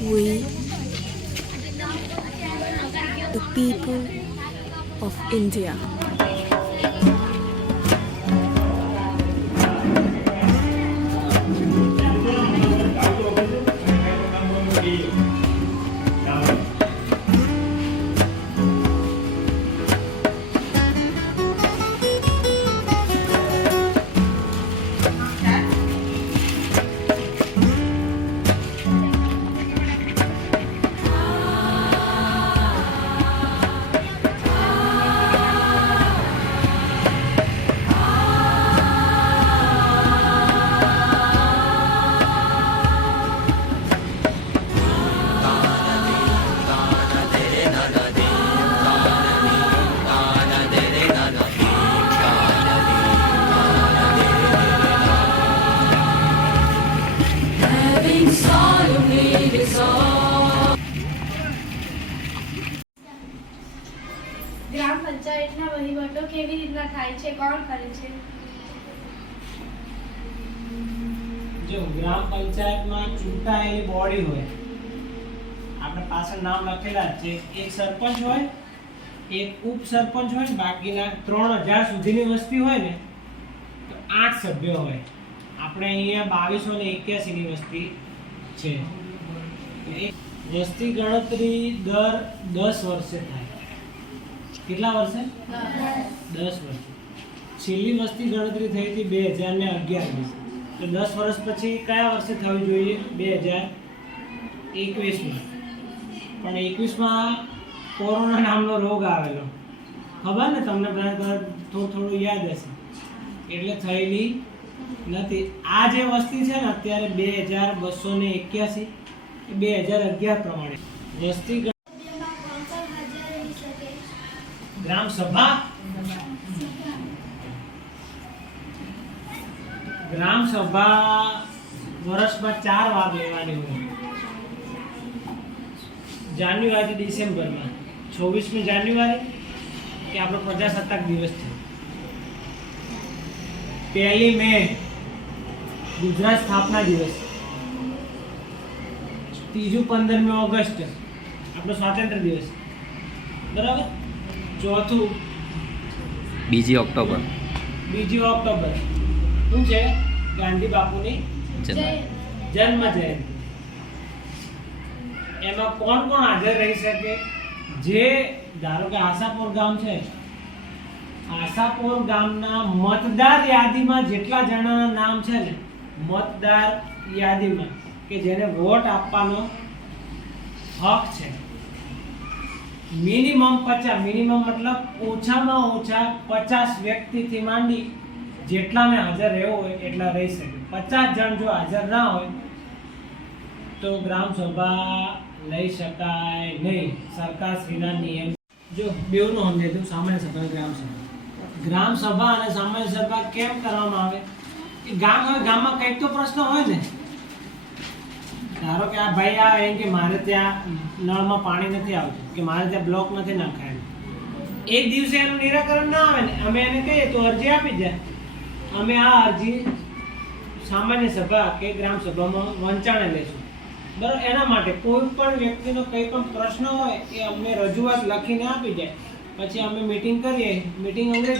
We, the people of India. ગ્રામ પંચાયતના વહીવટો કેવી રીતના થાય છે, કોણ કરે છે? જો ગ્રામ પંચાયતમાં ચૂંટાયેલી બોડી હોય, આપણે પાછળ નામ લખેલા છે, એક સરપંચ હોય, એક ઉપ સરપંચ હોય, બાકીના 3000 સુધીની વસ્તી હોય ને તો 8 સભ્યો હોય. આપણે અહીંયા 2281 ની વસ્તી છે. વસ્તી ગણતરી દર 10 વર્ષે થાય. કેટલા વર્ષે? 10 વર્ષે. છેલ્લી વસ્તી ગણતરી થઈ હતી 2011 તો 10 વર્ષ પછી કયા વર્ષે થવી જોઈએ? 2021 પણ 21 કોરોના નામનો રોગ આવેલો, ખબર ને તમને? થોડું યાદ હશે. એટલે થયેલી નથી. આ જે વસ્તી છે ને અત્યારે 2281 2011 પ્રમાણે વસ્તી ગ્રામ સભા વર્ષમાં 4 વાર લેવાની હોય. જાન્યુઆરી ડિસેમ્બરમાં. 26મી જાન્યુઆરી કે આપણો પ્રજાસત્તાક દિવસ છે. 1લી મે ગુજરાત સ્થાપના દિવસ. 3જી 15મી ઓગસ્ટ આપણો સ્વાતંત્ર્ય દિવસ, બરાબર. 4થું 2 ઓક્ટોબર. 2 ઓક્ટોબર શું છે? ગાંધી બાપુની જન્મ જયંતિ. એમાં કોણ કોણ હાજર રહી શકે? જે ધારો કે આશાપુર ગામ છે, આશાપુર ગામના મતદાર યાદીમાં જેટલા જણાના નામ છે ને, મતદાર યાદીમાં કે જેને વોટ આપવાનો હક છે, મિનિમમ 50, મિનિમમ મતલબ ઓછામાં ઓછા 50 વ્યક્તિથી માંડી જેટલાને હાજર રહેવું હોય એટલા રહી શકે. 50 જણ જો હાજર ના હોય તો ગ્રામ સભા લઈ શકાય નહીં. સરકારશ્રીના નિયમ જો બેવનું સમજાય તો સામાન્ય સભા, ગ્રામ સભા. ગ્રામ સભા અને સામાન્ય સભા કેમ કરવામાં આવે? કે ગામમાં કંઈક તો પ્રશ્ન હોય ને. ધારો કે આ ભાઈ આવે એમ કે મારે ત્યાં નળમાં પાણી નથી આવતું, કે મારે ત્યાં બ્લોક નથી નાખાયેલું. એક દિવસે એનું નિરાકરણ ના આવે ને, અમે એને કહીએ તો અરજી આપી જાય. અમે આ અરજી સામાન્ય સભા કે ગ્રામ સભામાં વંચાણે લઈશું, બરાબર. એના માટે કોઈ પણ વ્યક્તિનો કંઈ પણ પ્રશ્ન હોય એ અમને રજૂઆત લખીને આપી જાય. પછી અમે મીટિંગ કરીએ. મીટિંગ અંગ્રેજી